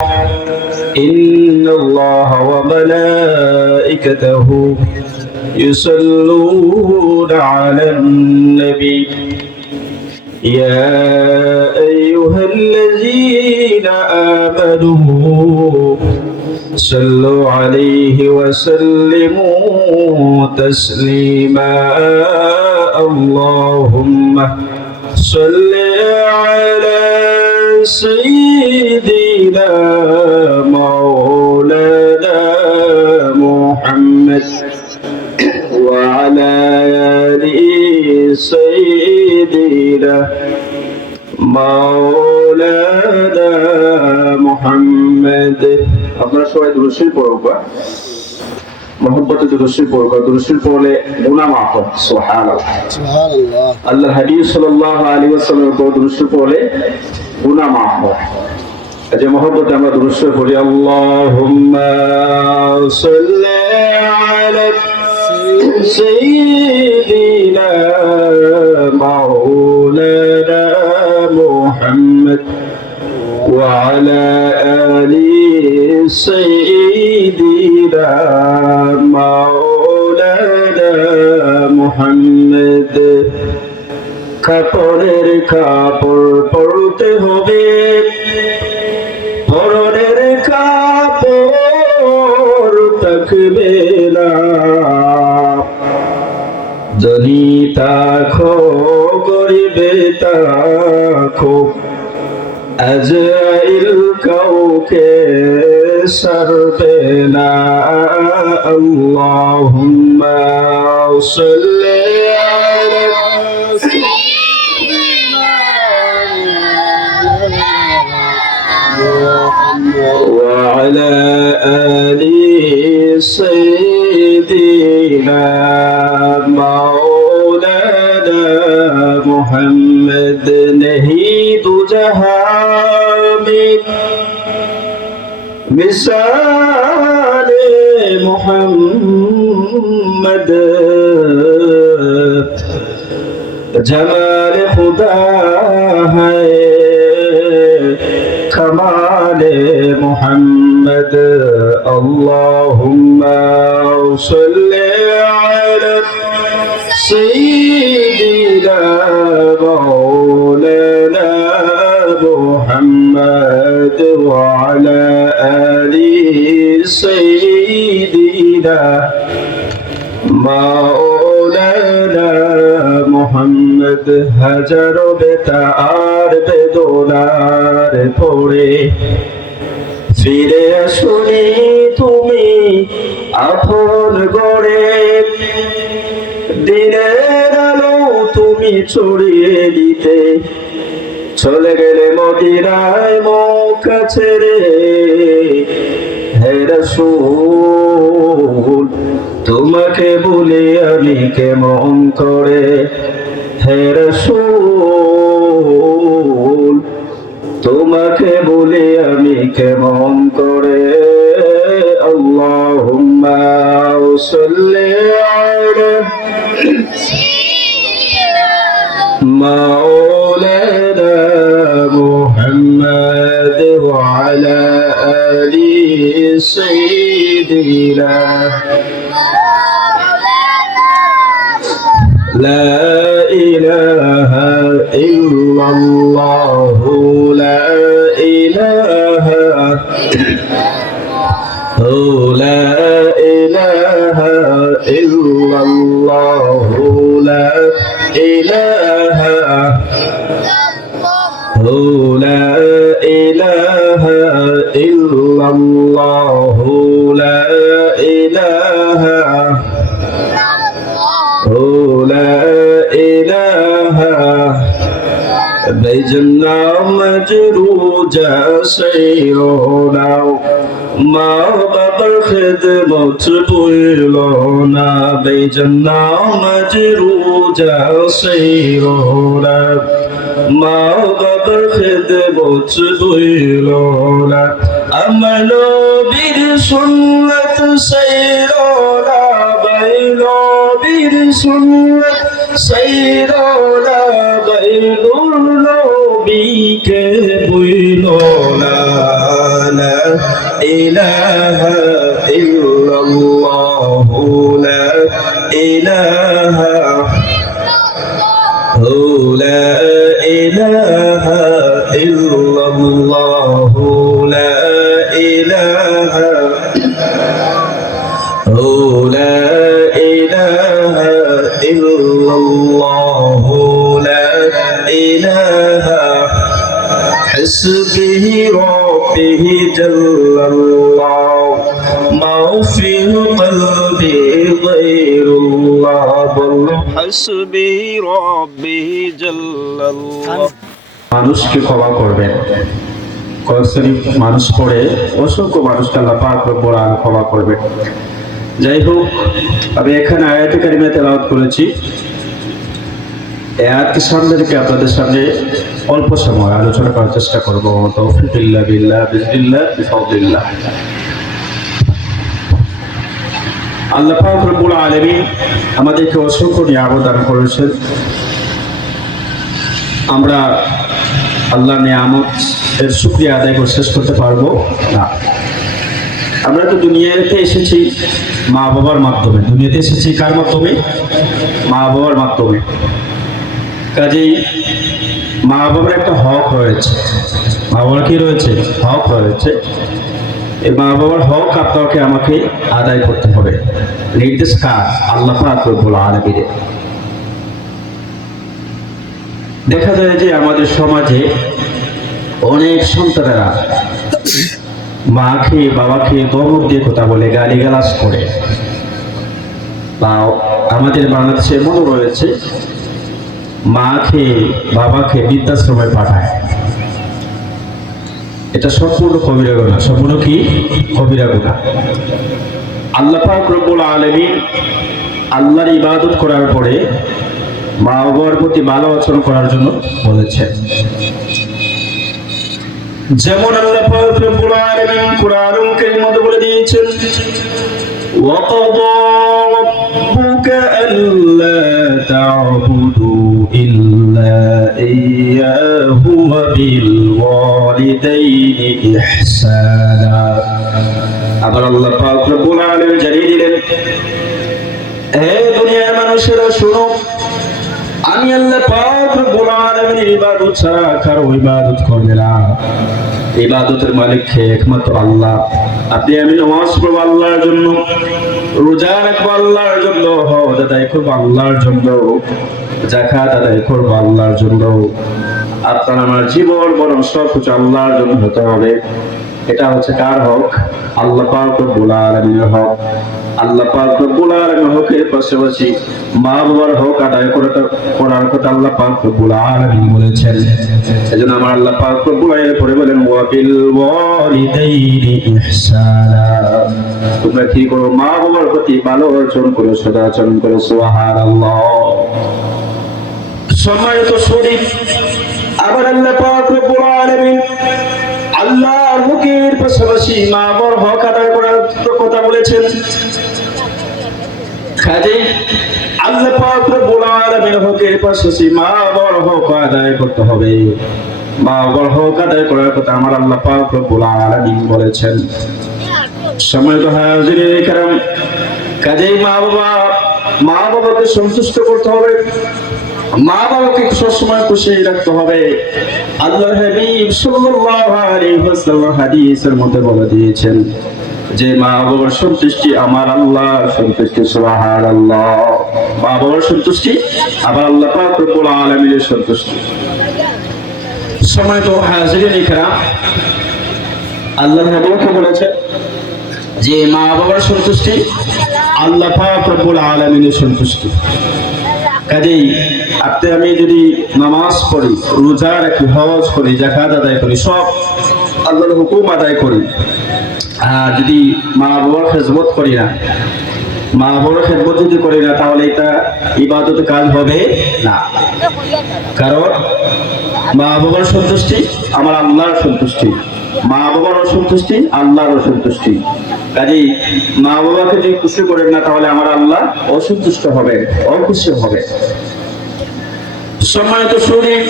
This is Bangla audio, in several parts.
إن الله وملائكته يصلون على النبي يا أيها الذين آمنوا صلوا عليه وسلموا تسليما اللهم صل على سيدنا مولانا محمد وعلى آل سيدنا مولانا محمد আপনারা সবাই দুরূদ শরীফ পড়বা মোহাম্মতে দুরূদ শরীফ পড়বা দুরূদ শরীফ পড়লে গুনাহ মাফ হয় সুবহানাল্লাহ সুবহানাল্লাহ আল্লাহর হাবিব সাল্লাল্লাহু আলাইহি ওয়াসাল্লাম দুরূদ শরীফ পড়লে গুনাহ মাফ হয় যে মোহাম্মতে আমরা দুরূদ শরীফ পড়ি আল্লাহুম্মা সাল্লি আলা সাইয়্যিদিনা মাওলানা মুহাম্মদ وعلى آل سيدنا مولانا محمد কাপড়ের কাপড় পরতে হবে পরনের কাপড় থাকবে না যদি তাকো গরিবে তাকো আজরাইল কাউকে সারবে না আল্লাহুম্মা সাল্লি আলা সাইয়্যিদিনা মুহাম্মদ ওয়া আলা আলি সাইয়্যিদিনা মাওলানা মুহাম্মদ नहीं दो जहां में मिसाल मोहम्मद जमाल खुदा है कमाल मोहम्मद अल्लाहुम्मा सल्ली अला सय्यिदिना مولانا محمد وعلى آل سيدنا مولانا محمد হাজার বেতা আর বেদনার পড়ে ফিরে আসুনি তুমি আপন গড়ে দিনের আলো তুমি ছড়িয়ে দিতে চলে গেলে মদিনায় মক্কা ছেড়ে হে রাসূল তোমাকে বলে আমি কেমন করে হে রাসূল তোমাকে বলে আমি কেমন করে আল্লাহুম্মা সাল্লি আলা مولانا محمد وعلى آل سيدنا لا إله إلا الله لا إله لا إله إلا الله لا إله لا إله إلا الله لا إله لا إله بجنا مجروجا سيرونا মা বাবার খেদমত বইল না বেজন্না মজরুজা সৈরোনা মা বাবার খেদমত বইল না আমার নবীর সুন্নাত সৈরোনা বাইল নবীর সুন্নাত সৈরোনা বাইল নবীকে বইল না ইলাহা ইল্লাল্লাহু লা ইলাহা لا إله إلا الله لا إله لا إله إلا الله لا إله حسبه ربه جل الله ما في قلبي غير الله حسبي ربي جل الله মানুষকে ক্ষমা করবেন কয়েকশ্রেণী মানুষ পড়ে অসংখ্য মানুষকে আল্লাহ পাক রব্বুল আলামিন ক্ষমা করবেন। যাই হোক, আমি এখানে আয়াতে কারিমা তেলাওয়াত করেছি। এই আয়াতটি সামনে রেখে আপনাদের সামনে অল্প সময় আলোচনা করার চেষ্টা করব। তৌফিক ইল্লা বিল্লাহ বিসমিল্লাহ বিফাদলিল্লাহ। আল্লাহ পাক রব্বুল আলামিন আমাদেরকে অসংখ্য নিয়ামত দান করেছেন। আমরা আল্লাহর নিয়ামত এর শুকরিয়া আদায় করে শেষ করতে পারবো না। আমরা তো দুনিয়াতে এসেছি মা বাবার মাধ্যমে। দুনিয়াতে এসেছি কার মাধ্যমে? মা বাবার মাধ্যমে। কাজেই মা বাবার একটা হক রয়েছে। মা বাবার কি রয়েছে? হক রয়েছে। এই মা বাবার হক আপনাকে আমাকে আদায় করতে হবে। নির্দেশ কার? আল্লাহ পাক রব্বুল আলামিনের। দেখা যায় যে আমাদের সমাজে অনেক সন্তানেরা মাকে বাবাকে ধমক দিয়ে কথা বলে, গালিগালাজ করে। বা আমাদের বাংলাদেশে এমনও রয়েছে মাকে বাবাকে বৃদ্ধাশ্রমে পাঠায়। এটা সম্পূর্ণ কবিরা গুনাহ। সম্পূর্ণ কি? কবিরা গুনাহ। আল্লাহ পাক রব্বুল আলামিন আল্লাহর ইবাদত করার পরে মা বাবার প্রতি ভালো আচরণ করার জন্য বলেছেন। যেমন আল্লাহ পাক রব্বুল আলামিন কুরআনুল কারীমের মধ্যে বলে দিয়েছেন, ওয়া ক্বাদা রাব্বুকা আল্লা তা'বুদু ইল্লা ইয়্যাহু ওয়া বিল ওয়ালিদাইনি ইহসানা। আবার আল্লাহ পাক রব্বুল আলামিন জানিয়ে দিলেন, হে দুনিয়ার মানুষেরা শুনো, আমি আল্লাহ পাক রব্বুল আলামিনের ইবাদত ছাড়া কারো ইবাদত করবে না। ইবাদতের মালিক কে? একমাত্র আল্লাহ। আপনি আমি নামাজ পড়ব আল্লাহর জন্য, রোজা রাখবো আল্লাহর জন্য, হজ আদায় করবো আল্লাহর জন্য, যাকাত আদায় করবো আল্লাহর জন্য। আপনার আমার জীবন বরং সবকিছু আল্লাহর জন্য হতে হবে। এটা হচ্ছে কার হক? আল্লাহ পাক রব্বুল আলামিনের হক। আল্লাহ পাক রব্বুল আলামিনের হকের পাশাপাশি মা বাবার হক আদায় করার কথা আল্লাহ পাক রব্বুল আলামিন বলেছেন। এজন্য আমার আল্লাহ পাক রব্বুল আলামিন পরে বলেন, ওয়া বিল ওয়ালিদাইনি ইহসানা। তোমরা কি করো? মা বাবার প্রতি ভালো আচরণ করো, সদাচরণ করো। সুবহানাল্লাহ। সম্মানিত শরীফ, আবার আল্লাহ পাক রব্বুল আলামিন আল্লাহর হকের পাশাপাশি মা বাবার হক আদায় করার কথা বলেছেন। কাজেই আল্লাহ পাক রব্বুল আলামিনের হকের পাশাপাশি মা বাবার হক আদায় করতে হবে। মা বাবার হক আদায় করার কথা আমার আল্লাহ পাক রব্বুল আলামিন বলেছেন। সম্মানিত হাজিরিন কিরাম, কাজেই মা বাবাকে সন্তুষ্ট করতে হবে, মা বাবাকে সবসময় খুশি রাখতে হবে। আল্লাহর হাবিব সাল্লাল্লাহু আলাইহি ওয়াসাল্লাম হাদিসের মধ্যে বলে দিয়েছেন যে মা বাবার সন্তুষ্টি আমার আল্লাহর সন্তুষ্টি। সুবহানাল্লাহ। মা বাবার সন্তুষ্টি আবার আল্লাহ পাক রব্বুল আলামিনের সন্তুষ্টি। সম্মানিত হাজিরিন কিরাম, আল্লাহর হাবিব বলেছেন যে মা বাবার সন্তুষ্টি আল্লাহ পাক রব্বুল আলামিনের সন্তুষ্টি। কাজেই আপনি আমি যদি নামাজ পড়ি, রোজা রাখি, হজ করি, যাকাত আদায় করি, সব আল্লাহর হুকুম আদায় করি, আর যদি মা বাবার খেদমত করি না, মা বাবার খেদমত যদি করি না, তাহলে এটা ইবাদতের কাজ হবে না। কারণ মা বাবার সন্তুষ্টি আমার আল্লাহর সন্তুষ্টি, মা বাবার অসন্তুষ্টি আল্লাহর অসন্তুষ্টি। কাজেই মা বাবাকে যদি খুশি করেন না, তাহলে আমার আল্লাহ অসন্তুষ্ট হবে, অখুশি হবে। সম্মানিত শরীফ,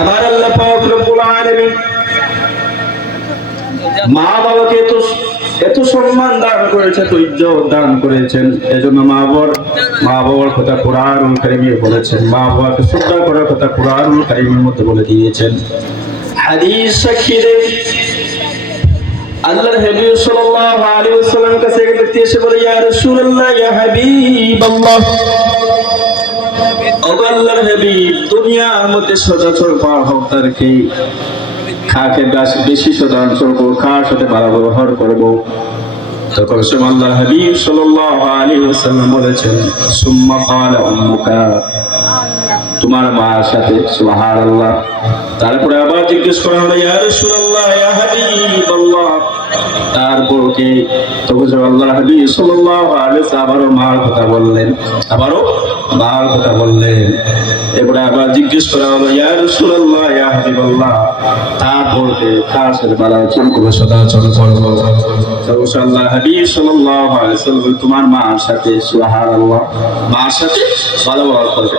আবার আল্লাহ পাক রব্বুল আলামিন মা বাবাকে এত সম্মান দান করেছে, এত ইজ্জত দান করেছেন। এজন্য মা বাবার কথা কোরআনুল কারীমে বলেছেন, মা বাবাকে শ্রদ্ধা করার কথা কোরআনুল কারীমের মধ্যে বলে দিয়েছেন। হাদিস সাক্ষী দেয়, আল্লাহর হাবিব সাল্লাল্লাহু আলাইহি ওয়াসাল্লামের কাছে এক ব্যক্তি এসে বলে, ইয়া রাসূলুল্লাহ, ইয়া হাবিবাল্লাহ, ও আল্লাহর হাবিব, দুনিয়ার মধ্যে সদাচর পার হওয়ার তার কি? কাকে বেশি সদাচর করব, কার সাথে ভালো ব্যবহার করব? তখন আল্লাহর হাবিব সাল্লাল্লাহু আলাইহি ওয়াসাল্লাম বলেছেন, সুম্মা ক্বালা উম্মুকা, তোমার মার সাথে। সুবহানাল্লাহ। তারপরে আবার জিজ্ঞেস করা হলো, ইয়া রাসূলুল্লাহ, ইয়া হাবিবাল্লাহ, তারপর কি? তখন আল্লাহর হাবিব সাল্লাল্লাহু আলাইহি ওয়াসাল্লাম আবারও মার কথা বললেন, এরপরে আবার জিজ্ঞেস করা হলো, ইয়া রাসূলুল্লাহ, ইয়া হাবিবাল্লাহ, তারপর কি? কার সাথে ভালো আচরণ করব, সদাচরণ করব? তখন আল্লাহর হাবিব সাল্লাল্লাহু আলাইহি ওয়াসাল্লাম, তোমার মার সাথে। সুবহানাল্লাহ। মার সাথে ভালো ব্যবহার করবে।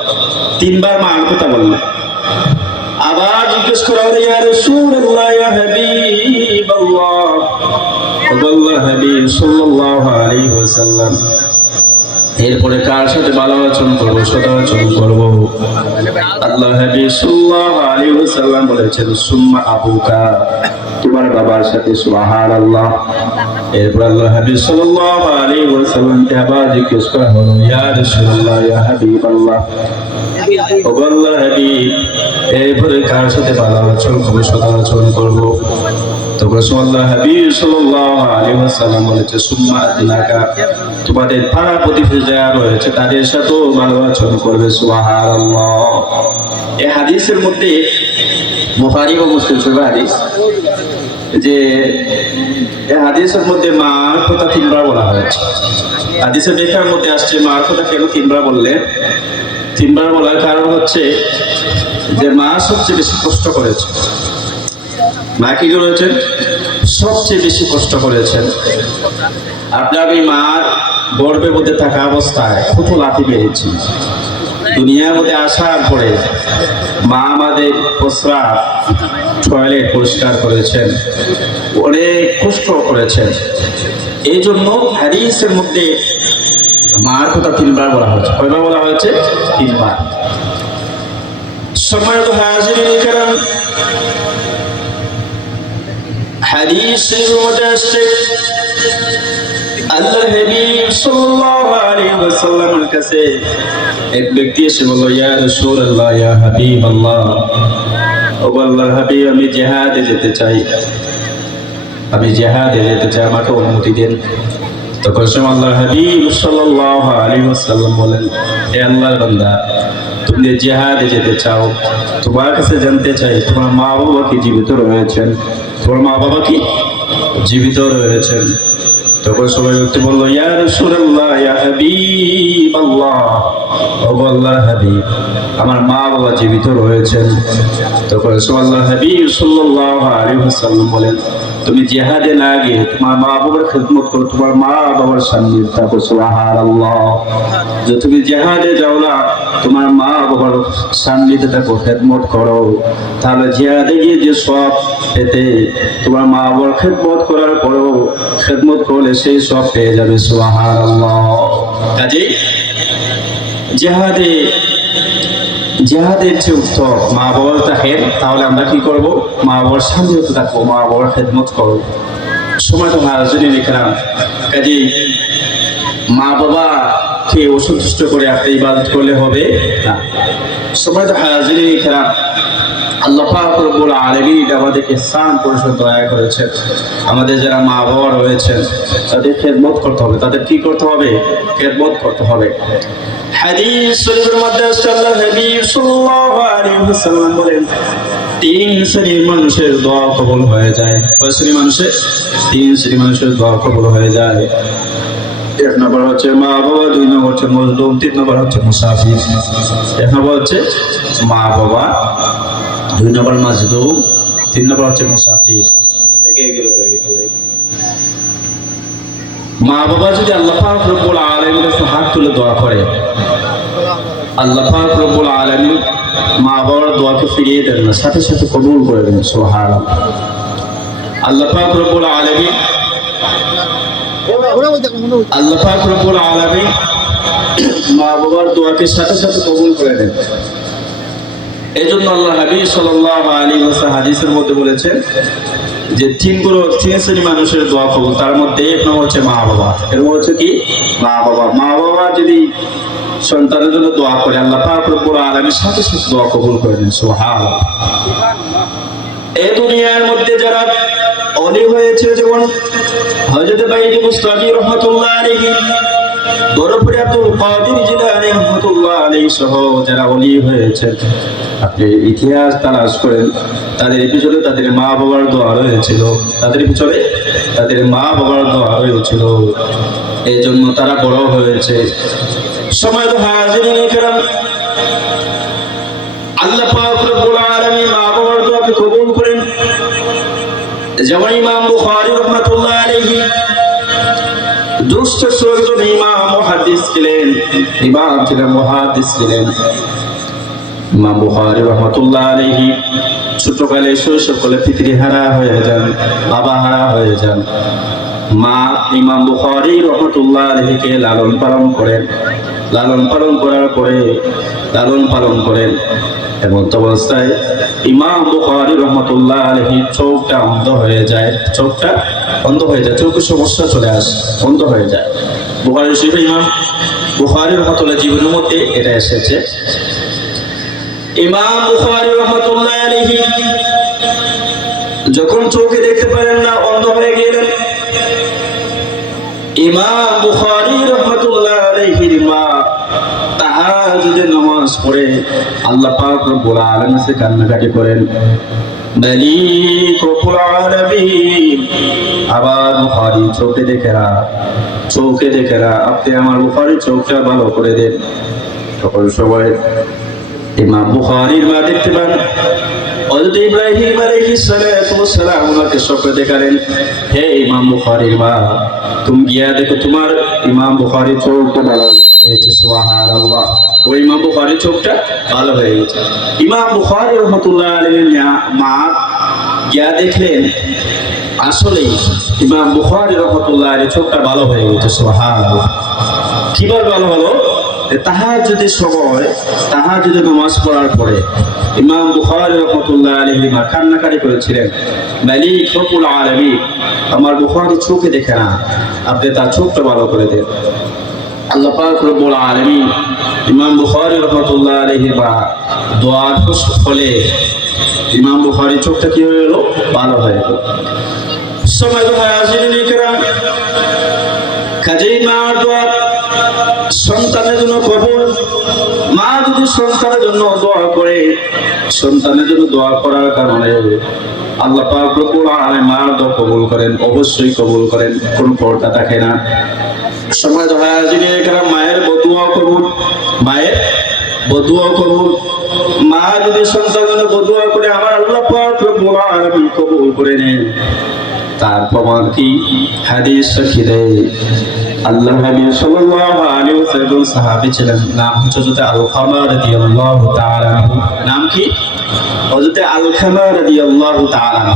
তিনবার মার কথা বললেন। আবার জিজ্ঞেস করা হলো, ইয়া রাসূলুল্লাহ, ইয়া হাবিবাল্লাহ, আল্লাহর হাবিব সাল্লাল্লাহু আলাইহি ওয়াসাল্লাম, এরপরে কার সাথে ভালো আচরণ করব, সদাচরণ করব? আল্লাহর হাবিব সাল্লাল্লাহু আলাইহি ওয়াসাল্লাম বলেছেন, সুম্মা আবুকা, তোমার বাবার সাথে। সুবহানাল্লাহ। এরপর আল্লাহর হাবিব সাল্লাল্লাহু আলাইহি ওয়াসাল্লামকে আবার জিজ্ঞেস করা হলো, ইয়া রাসূলুল্লাহ, ইয়া হাবিবাল্লাহ, ও আল্লাহর হাবিব, এরপরে কার সাথে ভালো আচরণ করব, সদাচরণ করব? তখন আল্লাহর হাবিব সাল্লাল্লাহু আলাইহি ওয়াসাল্লাম বলেছে, সুম্মা আদনাকা, তোমাদের পাড়া প্রতিবেশী যারা রয়েছে তাদের সাথেও ভালো আচরণ করবে। সুবহানাল্লাহ। এই হাদিসের মধ্যে বুখারী ও মুসলিম শরীফ হাদিস, যে এই হাদিসের মধ্যে মার কথা তিনবার বলা হয়েছে। হাদিসের ব্যাখ্যার মধ্যে আসছে, মার কথা কেন তিনবার বললেন? তিনবার বলার কারণ হচ্ছে যে মা সবচেয়ে বেশি কষ্ট করেছে। মা কি করেছেন? সবচেয়ে বেশি কষ্ট করেছেন। আমি মার গর্ভের মধ্যে থাকা অবস্থায় কত লাথি মেরেছি। দুনিয়ার মধ্যে আসার পরে মা আমাদের প্রস্রাব, টয়লেট পরিষ্কার করেছেন, অনেক কষ্ট করেছেন। এই জন্য হাদিসের মধ্যে মার কথা তিনবার বলা হয়েছে। কয়বার বলা হয়েছে? তিনবার। সম্মানিত হাজিরিন কিরাম, হাদিসের মধ্যে আসছে, আল্লাহর হাবিব সাল্লাল্লাহু আলাইহি ওয়াসাল্লামের কাছে এক ব্যক্তি এসে বলল, ইয়া রাসূলুল্লাহ, ইয়া হাবিবাল্লাহ, ও আল্লাহর হাবিব, আমি জিহাদে যেতে চাই, আমাকে অনুমতি দেন। তখন আল্লাহর হাবিব সাল্লাল্লাহু আলাইহি ওয়াসাল্লাম বলেন, হে আল্লাহর বান্দা, তুমি জিহাদে যেতে চাও, তোমার কাছে জানতে চাই, তোমার মা বাবা কি জীবিত রয়েছেন? তোমার মা বাবা কি জীবিত রয়েছেন? তখন সবাই ব্যক্তি বলল, ইয়া রাসূলুল্লাহ, ইয়া হাবিবাল্লাহ, ও আল্লাহর হাবিব, আমার মা বাবা জীবিত রয়েছেন। তখন আল্লাহর হাবিব সাল্লাল্লাহু আলাইহি ওয়াসাল্লাম বলেন, তুমি জিহাদে না গিয়ে তোমার মা বাবার খেদমত করো, তোমার মা বাবার সামনে থাকো। সুবহানাল্লাহ। যে তুমি জিহাদে যাও না, তোমার মা বাবার সান্নিধ্যে থাকো, খেদমত করো, তাহলে জিহাদে গিয়ে যে সব পেতে, তোমার মা বাবার খেদমত করার পরেও খেদমত করলে সেই সব পেয়ে যাবে। সুবহানাল্লাহ। কাজেই জিহাদের যে উত্তর মা বাবার থাকেন, তাহলে আমরা কি করব? মা বাবার সান্নিধ্যে থাকবো, মা বাবার খেদমত করবো। সময় তো হাজিরিন কিরাম, কাজেই মা বাবাকে অসন্তুষ্ট করে আপনি ইবাদত করলে হবে না। সময় তো হাজিরিন কিরাম, আল্লাহ পাক রব্বুল আলামিন আমাদেরকে ইহসান পরিশোধ দয়া করেছেন। আমাদের যারা মা বাবা রয়েছেন তাদের খেদমত করতে হবে। তাদের কি করতে হবে? খেদমত করতে হবে। হাদিস শরীফের মধ্যে আল্লাহর হাবিব সাল্লাল্লাহু আলাইহি ওয়াসাল্লাম বলেন, তিন শ্রেণীর মানুষের দোয়া কবুল হয়ে যায়। কয় শ্রেণীর মানুষের? তিন শ্রেণীর মানুষের দোয়া কবুল হয়ে যায়। এক নম্বর হচ্ছে মা বাবা, দুই নম্বর হচ্ছে মজলুম, তিন নম্বর হচ্ছে মুসাফির। এক নম্বর হচ্ছে মা বাবা, দুই নম্বর মাজলুম, তিন নম্বর হচ্ছে মুসাফির। মা বাবা যদি আল্লাহ পাক রব্বুল আলামিনের কাছে হাত তুলে দোয়া করে, আল্লাহ পাক রব্বুল আলামিন মা বাবার দোয়াকে ফিরিয়ে দেন না, সাথে সাথে কবুল করে দেন। সুবহানাল্লাহ। আল্লাহ পাক রব্বুল আলামিন মা বাবার দোয়াকে সাথে সাথে কবুল করে নেন। এই জন্য আল্লাহ হাবিব সাল্লাল্লাহু আলাইহি ওয়াসাল্লাম হাদিসের মধ্যে বলেছেন যে তিন শ্রেণী মানুষের দোয়া কবুল, তার মধ্যে এক নম্বর হচ্ছে মা বাবা। এরকম হচ্ছে কি মা বাবা যদি সন্তানের জন্য দোয়া করে আল্লাহ পাক রব্বুল আলামিন সাথে সাথে দোয়া কবুল করে নেন। সুবহানাল্লাহ। এই দুনিয়ার মধ্যে যারা অলি হয়েছে, যেমন হযরত বাইজি মুস্তাফি রাহমাতুল্লাহ আলাইহি, বরফুরি আব্দুল কাদের জিলানী রাহমাতুল্লাহ আলাইহি সহ যারা অলি হয়েছে, আপনি ইতিহাস তালাশ করেন, তাদের পিছনে তাদের মা বাবার দোয়া রয়েছিল, এই জন্য তারা বড় হয়েছে। সময় হাজিরিন কিরাম, আল্লাহ পাক রব্বুল আলামিন মা বাবার দোয়াকে কবুল করেন। যেমন ইমাম বুখারী রাহমাতুল্লাহ আলাইহি দুষ্ট একজন ইমাম মুহাদ্দিস ছিলেন, ইমাম বুখারী রাহমাতুল্লাহ আলাইহি ছোটকালে শৈশবকালে পিতৃহারা হয়ে যান, বাবা হারা হয়ে যান। মা ইমাম বুখারী রাহমাতুল্লাহ আলাইহিকে লালন পালন করেন এবং অবস্থায় ইমাম বুখারী রাহমাতুল্লাহ আলাইহি চোখটা অন্ধ হয়ে যায়, চোখের সমস্যা চলে আসে, অন্ধ হয়ে যায়। বুখারী শরীফে ইমাম বুখারী রাহমাতুল্লাহ জীবনের মধ্যে এটা এসেছে। ইমাম বুখারী রাহমাতুল্লাহ আলাইহি যখন চোখে দেখতে পারেন না, অন্ধ হয়ে গেলেন, ইমাম বুখারী রাহমাতুল্লাহ আলাইহির মা তাহাজ্জুদের নামাজ পড়ে আল্লাহ পাক রব্বুল আলামিনের কাছে কান্নাকাটি করেন, মালিক রব্বুল আলামিন, আবার বুখারী চোখে দেখে না, আপনি আমার বুখারীর চোখটা ভালো করে দেন। তখন সবাই ইমাম বুখারীর মা দেখতে পান হযরত ইব্রাহিম আলাইহিস সালাম ওনাকে স্বপ্নে দেখালেন, হে ইমাম বুখারীর মা, তুমি গিয়া দেখো তোমার ইমাম বুখারীর চোখটা ভালো হয়েছে। সুবহানাল্লাহ। ওই ইমাম বুখারীর চোখটা ভালো হয়ে গেছে। ইমাম বুখারী রাহমাতুল্লাহ আলাইহির মা গিয়া দেখলেন আসলে ইমাম বুখারী রাহমাতুল্লাহ আলাইহির চোখটা ভালো হয়ে গেছে। সুবহানাল্লাহ। কিভাবে ভালো হলো? তাহাজ্জুদের সময়, তাহাজ্জুদের নামাজ পড়ার পরে ইমাম বুখারী রাহমাতুল্লাহ আলাইহি মা কান্নাকাটি করেছিলেন, মালিক রব্বুল আলামিন, আমার বুখারী চোখে দেখে না, আপনি তার চোখটা ভালো করে দেন। আল্লাহ পাক রব্বুল আলামিন ইমাম বুখারী রাহমাতুল্লাহ আলাইহি মা দোয়ার ফলে ইমাম বুখারী চোখটা কি হয়ে গেল? ভালো হয়ে গেল। সময় হাজিরিন কিরাম, কাজেই মা দোয়া সন্তানের জন্য কবুল। মা যদি সন্তানের জন্য দোয়া করে, সন্তানের জন্য দোয়া করার কারণে আল্লাহ পাক রব্বুল আলামিন মার দোয়া কবুল করেন, অবশ্যই কবুল করেন, কোনো পর্দা থাকে না। সময় হাজিরিন কিরাম, মায়ের বদুয়া কবুল। মা যদি সন্তানের জন্য বদুয়া করে, আমার আল্লাহ পাক রব্বুল আলামিন কবুল করে নেন। তার প্রমাণ কি? হাদিস সাক্ষী দেয়। আল্লাহ হাবিব সাল্লাল্লাহু আলাইহি ওয়াসাল্লাম সাহাবী ছিলেন, নাম হচ্ছে হযরত আলকামা রাদিয়াল্লাহু তাআলা আনহু। নাম কি? হযরত আলকামা রাদিয়াল্লাহু তাআলা আনহু।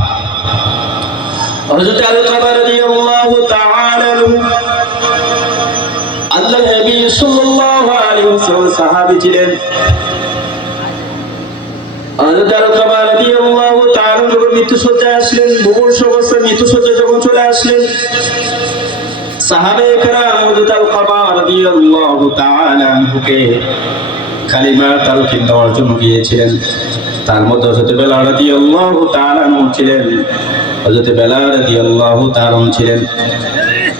হযরত আলকামা রাদিয়াল্লাহু তাআলা আনহু আল্লাহ হাবিব সাল্লাল্লাহু আলাইহি ওয়াসাল্লাম সাহাবী ছিলেন। হযরত আলকামা রাদিয়াল্লাহু তাআলা যখন মৃত্যুশয্যায় আসলেন, মুমূর্ষ অবস্থায় মৃত্যুশয্যায় যখন চলে আসলেন, সাহাবায়ে কেরাম হযরত আলকামা রাদিয়াল্লাহু তাআলা আনহুকে কালিমা তালকিন দেওয়ার জন্য গিয়েছিলেন। তার মধ্যে হযরত বেলাল রাদিয়াল্লাহু তাআলা আনহু ছিলেন। হযরত বেলাল রাদিয়াল্লাহু তাআলা ছিলেন।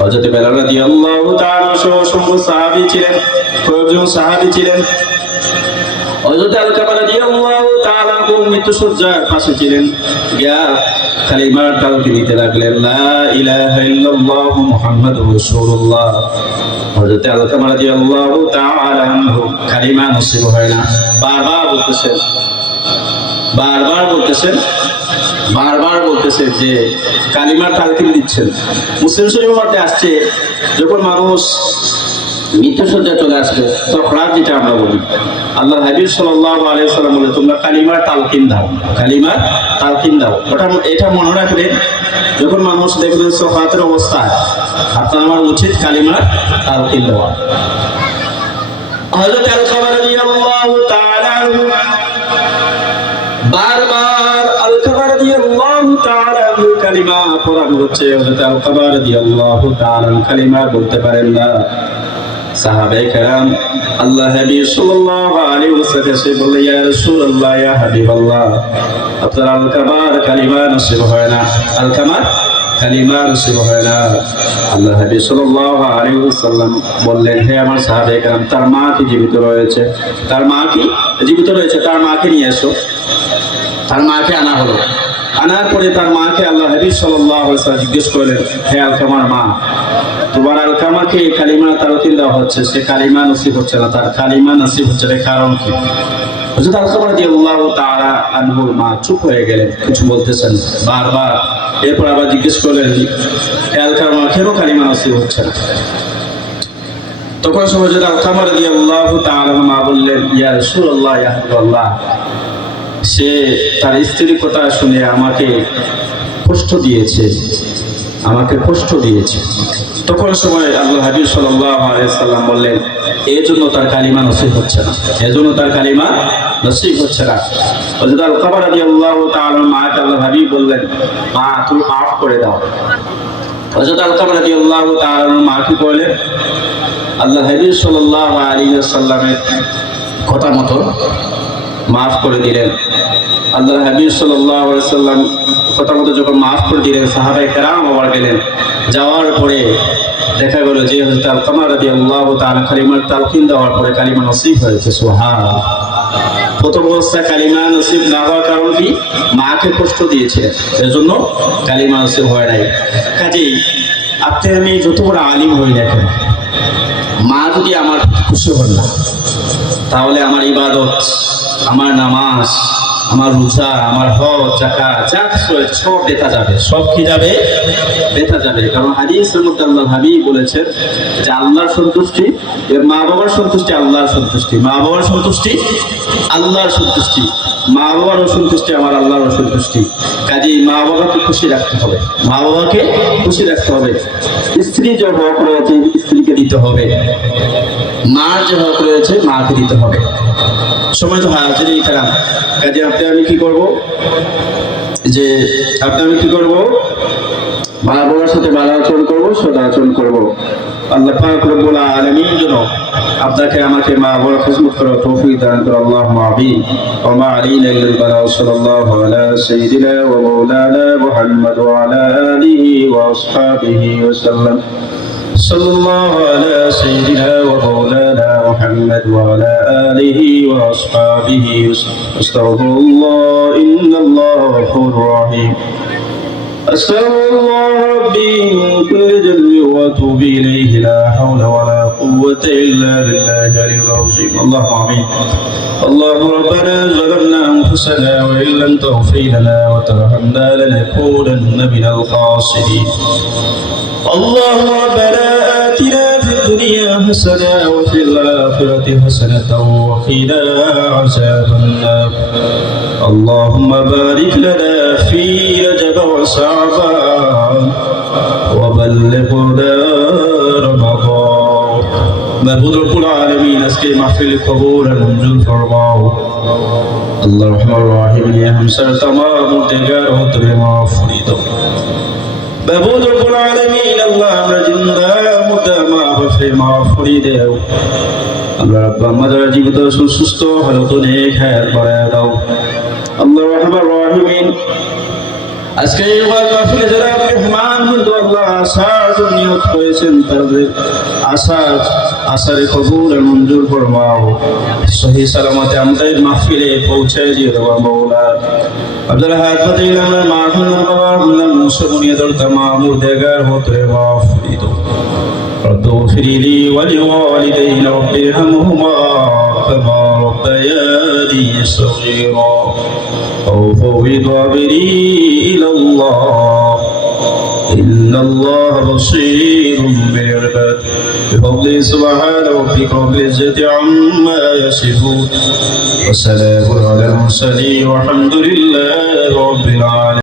হযরত বেলাল রাদিয়াল্লাহু তাআলা সহ অসংখ্য সাহাবী ছিলেন, কয়েকজন সাহাবী ছিলেন। হযরত আলকামা রাদিয়াল্লাহু তাআলা মৃত্যুশয্যার পাশে ছিলেন, গিয়া কালিমার তালকিন দিতে লাগলেন, লা ইলাহা ইল্লাল্লাহু মুহাম্মাদুর রাসূলুল্লাহ। হযরত আলকামা রাদিয়াল্লাহু তাআলা আনহু কালিমা নসিব হয় না, বারবার বলতেছেন যে কালিমার তালকিন দিচ্ছেন। মুসলিম শরীফের মধ্যে আসছে, যখন মানুষ মৃত্যুসজ্জা চলে আসবে, সকরাত যেটা আমরা বলি, আল্লাহ হাবিব সাল্লাল্লাহু আলাইহি ওয়াসাল্লাম বলে তোমরা কালিমার তালকিন দাও, কালিমার তালকিন দাও। এটা মনে রাখবেন, যখন মানুষ দেখবেন সকরাতের অবস্থায় আপনার আমার উচিত কালিমার তালকিন দেওয়া। হযরত আলকামা রাদিয়াল্লাহু তাআলা বারবার আলকামা রাদিয়াল্লাহু তাআলা কালিমা পড়ানো হচ্ছে, হযরত আলকামা রাদিয়াল্লাহু তাআলা কালিমা বলতে পারেন না। সাহাবায়ে কেরাম আল্লাহ হাবিব সাল্লাল্লাহু আলাইহি ওয়াসাল্লাম এসে বলল, ইয়া রাসূলুল্লাহ, ইয়া হাবিবাল্লাহ, আপনার আলকামার কালিমা নসিব হয় না, আলকামার কালিমা নসিব হয় না। আল্লাহ হাবিব সাল্লাল্লাহু আলাইহি ওয়াসাল্লাম বললেন, হে আমার সাহাবায়ে কেরাম, তার মা কি জীবিত রয়েছে? তার মা কি জীবিত রয়েছে? তার মাকে নিয়ে এসো। তার মাকে আনা হলো। আনার পরে তার মাকে আল্লাহ হাবিব সাল্লাল্লাহু আলাইহি ওয়াসাল্লাম জিজ্ঞেস করলেন, হে আলকামার মা, তোমার আলকামাকে কালিমা তালকিন দেওয়া হচ্ছে, সে কালিমা নসিব হচ্ছে না, তার কালিমা নসিব হচ্ছে না, কারণ কি? হযরত আলকামা রাদিয়াল্লাহু তাআলা আনহুর মা চুপ হয়ে গেলেন, কিছু বলতেছেন বারবার। এরপর আবার জিজ্ঞেস করলেন, হে আলকামা, কেন কালিমা নসিব হচ্ছে না? তখন হযরত আলকামা রাদিয়াল্লাহু তাআলা মা বললেন, ইয়া রাসূলুল্লাহ, ইয়া হাবিবাল্লাহ, সে তার স্ত্রীর কথা শুনে আমাকে কষ্ট দিয়েছে, আমাকে কষ্ট দিয়েছে। তখন সময় আল্লাহ হাবিব সাল্লাল্লাহু আলাইহি ওয়াসাল্লাম বললেন, এই জন্য তার কালিমা নসিব হচ্ছে না, এই জন্য তার কালিমা নসিব হচ্ছে না। হযরত আলকামা রাদিয়াল্লাহু তাআলা মাকে আল্লাহ হাবিব বললেন, মা তুমি মাফ করে দাও। হযরত আলকামা রাদিয়াল্লাহু তাআলা মা কি বললেন? আল্লাহ হাবিব সাল্লাল্লাহু আলাইহি ওয়াসাল্লামের কথা মতো মাফ করে দিলেন। আল্লাহ হাবিব সাল্লাল্লাহু আলাইহি ওয়াসাল্লাম কথা মতো যখন মাফ করে দিলেন, সাহাবায়ে কেরাম আবার গেলেন। যাওয়ার পরে দেখা গেল যে হযরত আলকামা রাদিয়াল্লাহু তাআলা কালিমার তালকিন দেওয়ার পরে কালিমা নসিব হয়েছে। সুবহানাল্লাহ। প্রথম অবস্থায় কালিমা নসিব না হওয়ার কারণ কি? মাকে কষ্ট দিয়েছে, এজন্য কালিমা নসিব হয় নাই। কাজেই আপনি আমি যত বড় আলিম হই না কেন, মা যদি আমার খুশি হন না, তাহলে আমার ইবাদত, আমার নামাজ, আমার রোজা, আমার হজ, যাকাত, যা কিছু আছে সব বেতা যাবে। সব কি যাবে? বেতা যাবে। কারণ হাদিসের মধ্যে আল্লাহ হাবিব বলেছেন যে আল্লাহর সন্তুষ্টি, মা বাবার সন্তুষ্টি আল্লাহর সন্তুষ্টি, মা বাবার সন্তুষ্টি আল্লাহর সন্তুষ্টি, মা বাবার অসন্তুষ্টি আমার আল্লাহর অসন্তুষ্টি। কাজেই মা বাবাকে খুশি রাখতে হবে, মা বাবাকে খুশি রাখতে হবে। স্ত্রী যে হক রয়েছে স্ত্রীকে দিতে হবে, মার যে হক রয়েছে মাকে দিতে হবে। সময় তো হাজির কারাম। কাজে আপনি আমি কি করবো, যে আপনি আমি কি করবো, মা বাবার সাথে ভালো আচরণ করবো, সদা আচরণ করবো। আল্লাহ পাক রব্বুল আলামিন যেন আপনাকে আমাকে মা বাবার খিদমত করার তৌফিক দান করে। আল্লাহুম্মা আমিন। ওয়া মা আলাইনা ইল্লাল বালাগ। সাল্লাল্লাহু আলা সাইয়্যিদিনা ওয়া মাওলানা মুহাম্মদ ওয়া আলা আলিহি ওয়া আসহাবিহি ওয়া সাল্লাম। সাল্লাল্লাহু আলা সাইয়্যিদিনা ওয়া মাওলানা মুহাম্মদ ওয়া আলা আলিহি ওয়া আসহাবিহি ওয়া সাল্লাম। আস্তাগফিরুল্লাহ, ইন্নাল্লাহা গফুরুর রহিম। أستغفر الله ربي من كل ذنب وأتوب إليه، لا حول ولا قوة إلا بالله العلي العظيم. اللهم آمين. اللهم ربنا ظلمنا أنفسنا وإن لم تغفر لنا وترحمنا لنكونن من الخاسرين. اللهم ربنا آتنا في الدنيا حسنة وفي الآخرة حسنة وقنا عذاب النار. اللهم بارك لنا في رجب وشعبان وبلغنا رمضان. محبوب رب العالمين আজকে মাহফিল কবুল আর মঞ্জুর ফরমাও। আল্লাহ রহমান রহিম নিয়ে हमसर तमाम गुनहगार होते माफ করে দাও। محبوب رب العالمين আল্লাহ আমরা জিন্দা মুর্দা মাফ করে দাও। আল্লাহ রাব্বা আমাদের জীবিত সুস্থ হালত নেক হায়াত বাড়ায় দাও। আল্লাহ রহমান রহিম আজকে এই মাহফিলে যারা মেহমান হিন্দু আল্লাহ আসার নিয়ত করেছেন, তাদের আশারে কবুল আর মঞ্জুর ফরমাও। সহি সালামতে আমাদের মাহফিলে পৌঁছে দিয়ে দেওয়া মওলা। আপনারা হাত পাতে আমরা মাহফিল বাবা বললাম মুসলমানিয়া দল तमाम মুর্দেগার হতে মাফ করে দাও। رب اغفر لي ولوالدي رب ارحمهما كما ربياني صغيرا أو فوض أمري إلى الله إن الله بصير بالعباد بفضله سبحانه وفي رب العزة عما يصفون وسلام على المرسلين والحمد لله رب العالمين.